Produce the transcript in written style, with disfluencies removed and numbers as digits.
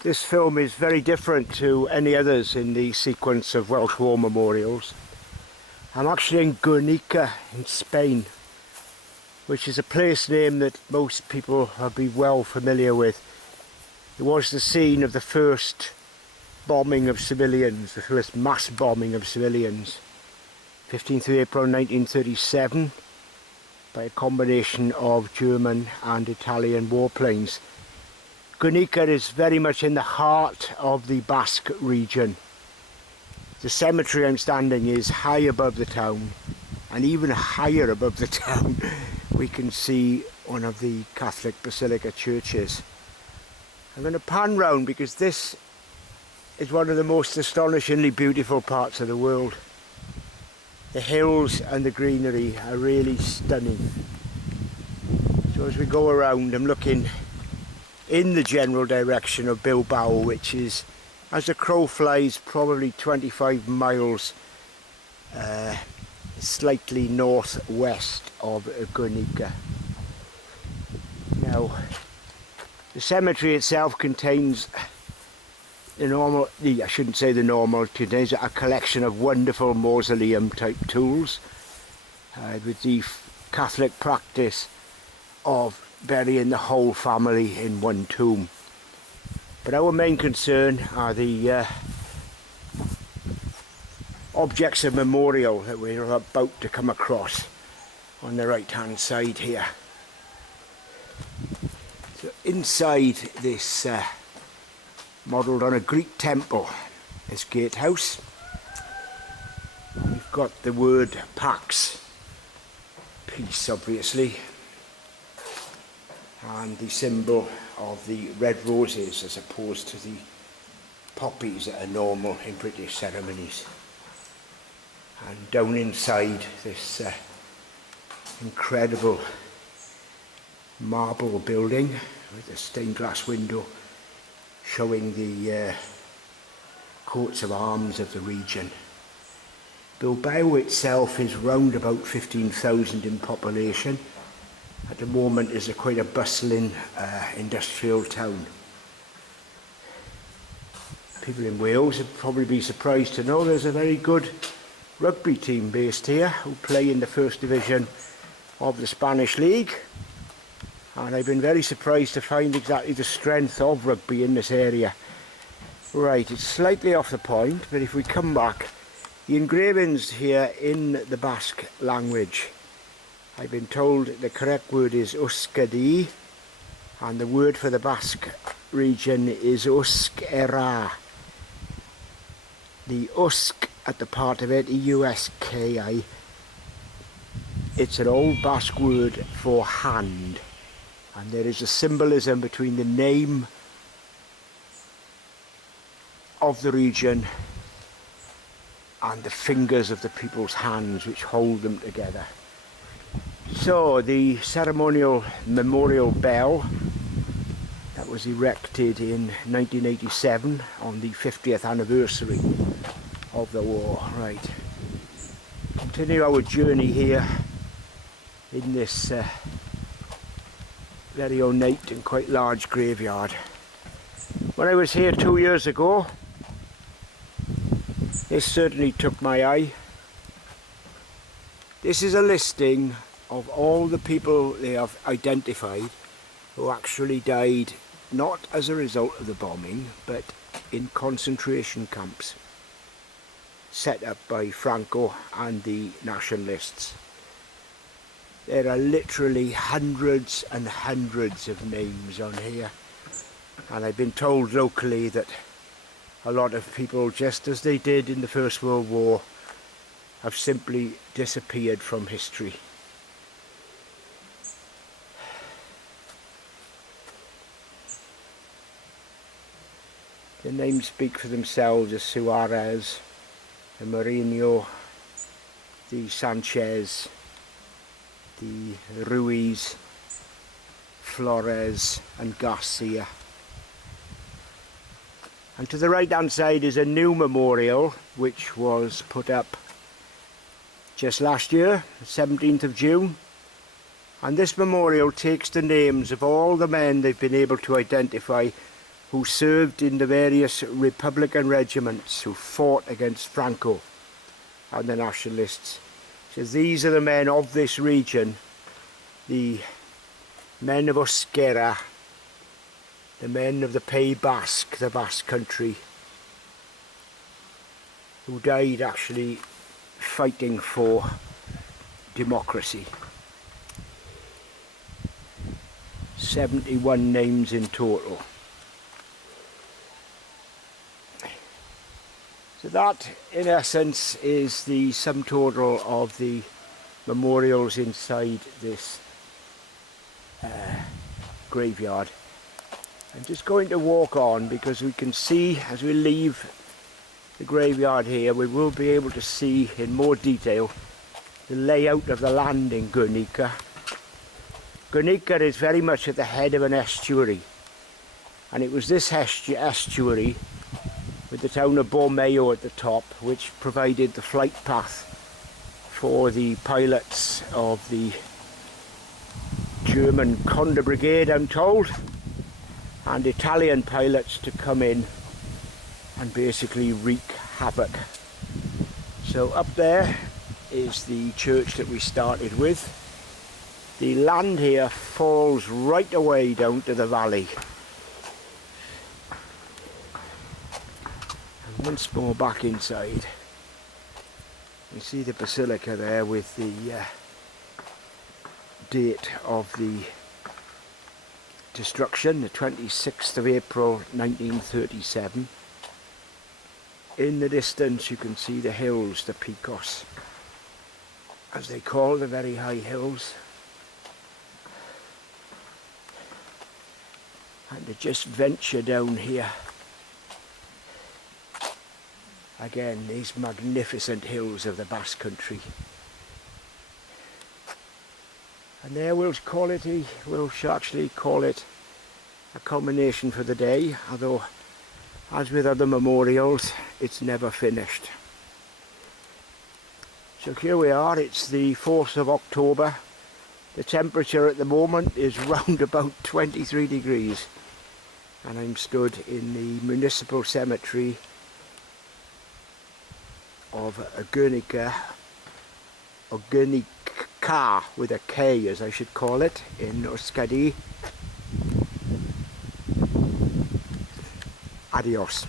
This film is very different to any others in the sequence of Welsh War memorials. I'm actually in Guernica in Spain, which is a place name that most people will be well familiar with. It was the scene of the first bombing of civilians, the first mass bombing of civilians, 15th of April 1937, by a combination of German and Italian warplanes. Guernica is very much in the heart of the Basque region. The cemetery I'm standing is high above the town, and even higher above the town we can see one of the Catholic Basilica churches. I'm going to pan round because this is one of the most astonishingly beautiful parts of the world. The hills and the greenery are really stunning. So as we go around, I'm looking in the general direction of Bilbao, which is, as the crow flies, probably 25 miles slightly northwest of Gernika. Now, the cemetery itself contains contains a collection of wonderful mausoleum type tools with the Catholic practice of burying the whole family in one tomb. But our main concern are the objects of memorial that we're about to come across on the right hand side here. So inside this modelled on a Greek temple, this gatehouse, we've got the word Pax, peace obviously, and the symbol of the red roses as opposed to the poppies that are normal in British ceremonies. And down inside this incredible marble building with a stained glass window showing the coats of arms of the region. Bilbao itself is round about 15,000 in population. At the moment is quite a bustling industrial town. People in Wales would probably be surprised to know there's a very good rugby team based here who play in the first division of the Spanish League. And I've been very surprised to find exactly the strength of rugby in this area. Right, it's slightly off the point, but if we come back, the engravings here in the Basque language, I've been told the correct word is Euskadi, and the word for the Basque region is Euskera. The Usk at the part of it, E-U-S-K-I, it's an old Basque word for hand, and there is a symbolism between the name of the region and the fingers of the people's hands which hold them together. So the ceremonial memorial bell that was erected in 1987 on the 50th anniversary of the war. Right, continue our journey here in this very ornate and quite large graveyard. When I was here 2 years ago, this certainly took my eye. This is a listing of all the people they have identified who actually died not as a result of the bombing but in concentration camps set up by Franco and the nationalists. There are literally hundreds and hundreds of names on here, and I've been told locally that a lot of people, just as they did in the First World War, have simply disappeared from history. The names speak for themselves: the Suarez, the Mourinho, the Sanchez, the Ruiz, Flores and Garcia. And to the right hand side is a new memorial which was put up just last year, 17th of June. And this memorial takes the names of all the men they've been able to identify who served in the various Republican regiments who fought against Franco and the nationalists. So these are the men of this region, the men of Euskera, the men of the Pays Basque, the Basque country, who died actually fighting for democracy. 71 names in total. So that, in essence, is the sum total of the memorials inside this graveyard. I'm just going to walk on because we can see, as we leave the graveyard here, we will be able to see in more detail the layout of the land in Guernica. Guernica is very much at the head of an estuary, and it was this estuary with the town of Bilbao at the top which provided the flight path for the pilots of the German Condor Brigade, I'm told, and Italian pilots to come in and basically wreak havoc. So up there is the church that we started with. The land here falls right away down to the valley. And once more back inside, you see the basilica there with the date of the destruction, the 26th of April 1937. In the distance you can see the hills, the Picos, as they call the very high hills. And to just venture down here, again, these magnificent hills of the Basque country. And there we'll actually call it a culmination for the day, although as with other memorials, it's never finished. So here we are, it's the 4th of October. The temperature at the moment is round about 23 degrees. And I'm stood in the municipal cemetery of Guernica, or Gernika with a K, as I should call it, in Euskadi. Adios.